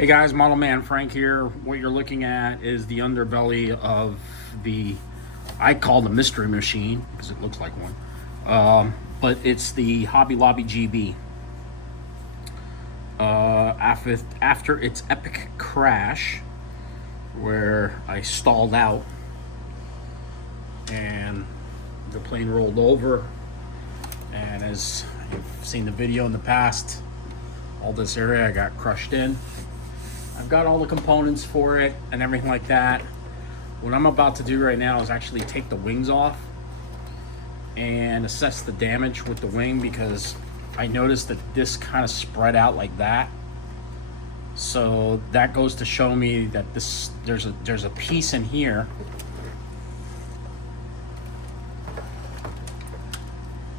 Hey guys, Model Man Frank here. What you're looking at is the underbelly of the, I call the mystery machine because it looks like one, but it's the Hobby Lobby GB. After its epic crash, where I stalled out and the plane rolled over, and as you've seen the video in the past, all this area got crushed in. I've got all the components for it and everything like that. What I'm about to do right now is actually take the wings off and assess the damage with the wing, because I noticed that this kind of spread out like that. So that goes to show me that there's a piece in here.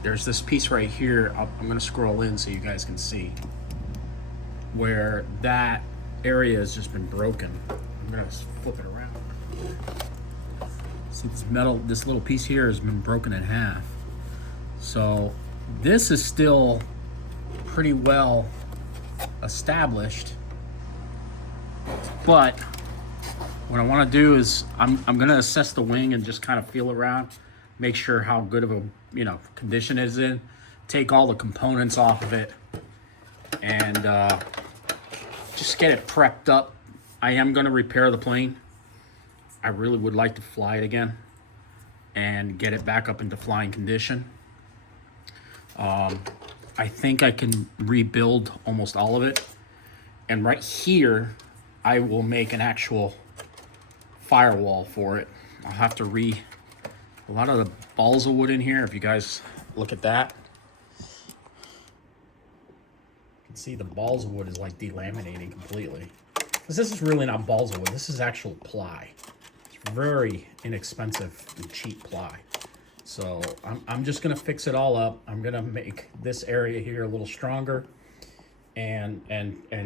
There's this piece right here. I'm gonna scroll in so you guys can see where that area has just been broken. I'm gonna flip it around. See, this little piece here has been broken in half. So this is still pretty well established, but what I want to do is I'm gonna assess the wing and just kind of feel around, make sure how good of a condition it is in, take all the components off of it, and just get it prepped up. I am going to repair the plane. I really would like to fly it again and get it back up into flying condition. I think I can rebuild almost all of it. And right here, I will make an actual firewall for it. I'll have to a lot of the balls of wood in here, if you guys look at that. See, the balls of wood is like delaminating completely, because this is really not balls of wood. This is actual ply. It's very inexpensive and cheap ply. So I'm just gonna fix it all up. I'm gonna make this area here a little stronger and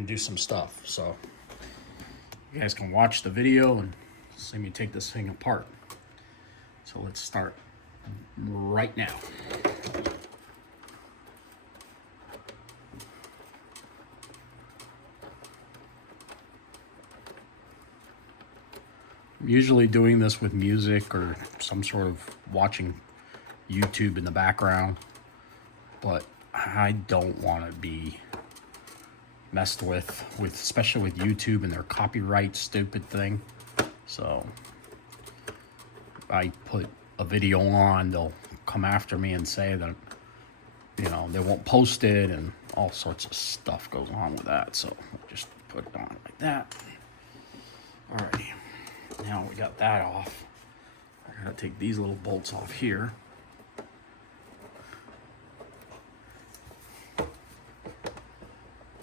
do some stuff. So you guys can watch the video and see me take this thing apart. So let's start right now. I'm usually doing this with music or some sort of watching YouTube in the background, but I don't want to be messed with especially with YouTube and their copyright stupid thing. So if I put a video on, they'll come after me and say that they won't post it, and all sorts of stuff goes on with that. So just put it on like that. Alrighty. Now we got that off. I gotta take these little bolts off here.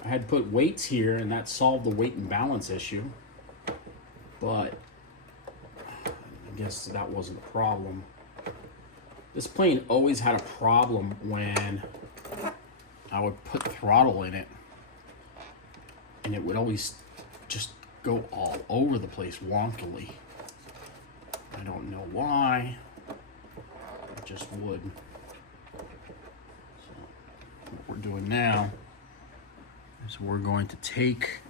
I had put weights here, and that solved the weight and balance issue, but I guess that wasn't a problem. This plane always had a problem when I would put throttle in it, and it would always just go all over the place wonkily. I don't know why. It just would. So what we're doing now is we're going to take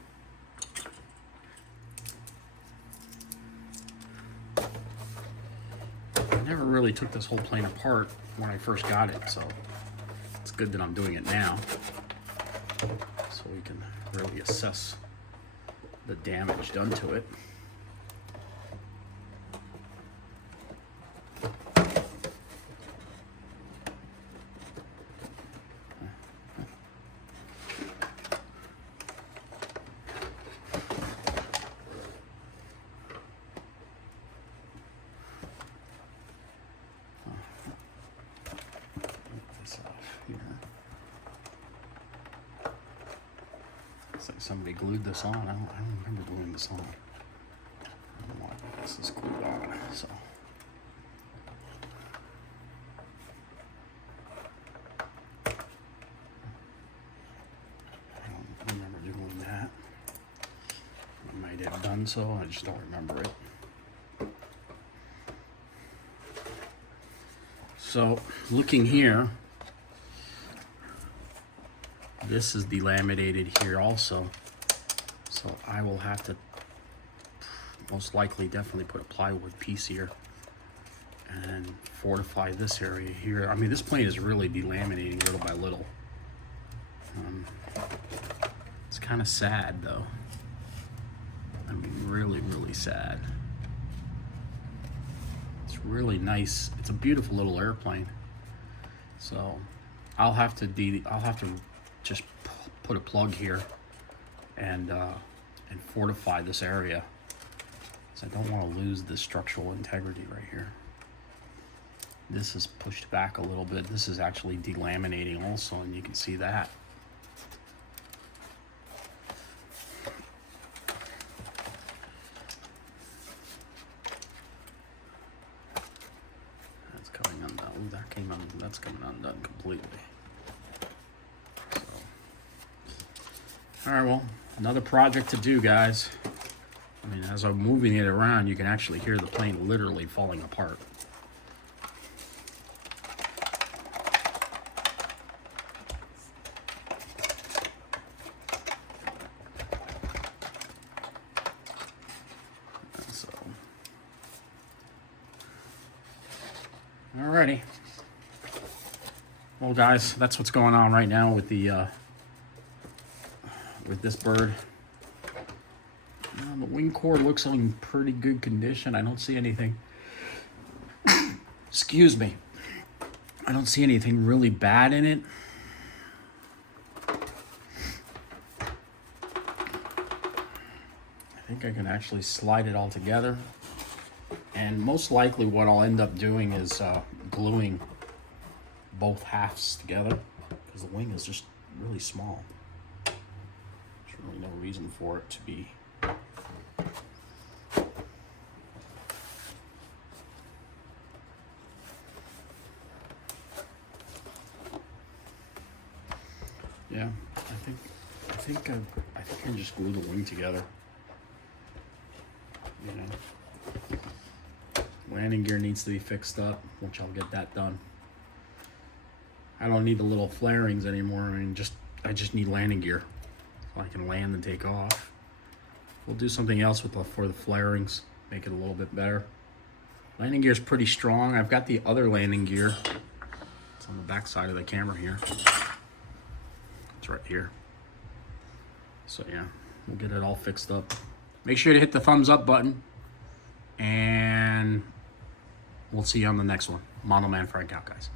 I never really took this whole plane apart when I first got it, so it's good that I'm doing it now so we can really assess the damage done to it. It's like somebody glued this on. I don't remember gluing this on. I don't know why this is glued on. So I don't remember doing that. I might have done so. I just don't remember it. So looking here, this is delaminated here also. So I will have to most likely definitely put a plywood piece here and fortify this area here. I mean, this plane is really delaminating little by little. It's kind of sad though. I mean, really, really sad. It's really nice. It's a beautiful little airplane. So I'll have to just put a plug here and fortify this area. So I don't want to lose the structural integrity right here. This is pushed back a little bit. This is actually delaminating also, and you can see that. That's coming undone. Ooh, that's coming undone completely. So, all right, well, another project to do, guys. I mean, as I'm moving it around, you can actually hear the plane literally falling apart. So, alrighty. Well, guys, that's what's going on right now with the with this bird. The wing core looks in pretty good condition. I don't see anything. Excuse me. I don't see anything really bad in it. I think I can actually slide it all together. And most likely what I'll end up doing is gluing both halves together, because the wing is just really small. There's really no reason for it to be. Yeah, I think I can just glue the wing together. You know, landing gear needs to be fixed up, which I'll get that done. I don't need the little flarings anymore. I mean, I just need landing gear so I can land and take off. We'll do something else for the flarings, make it a little bit better. Landing gear is pretty strong. I've got the other landing gear. It's on the back side of the camera here. It's right here. So yeah, we'll get it all fixed up. Make sure to hit the thumbs up button, and we'll see you on the next one. Mono Man Frank out, guys.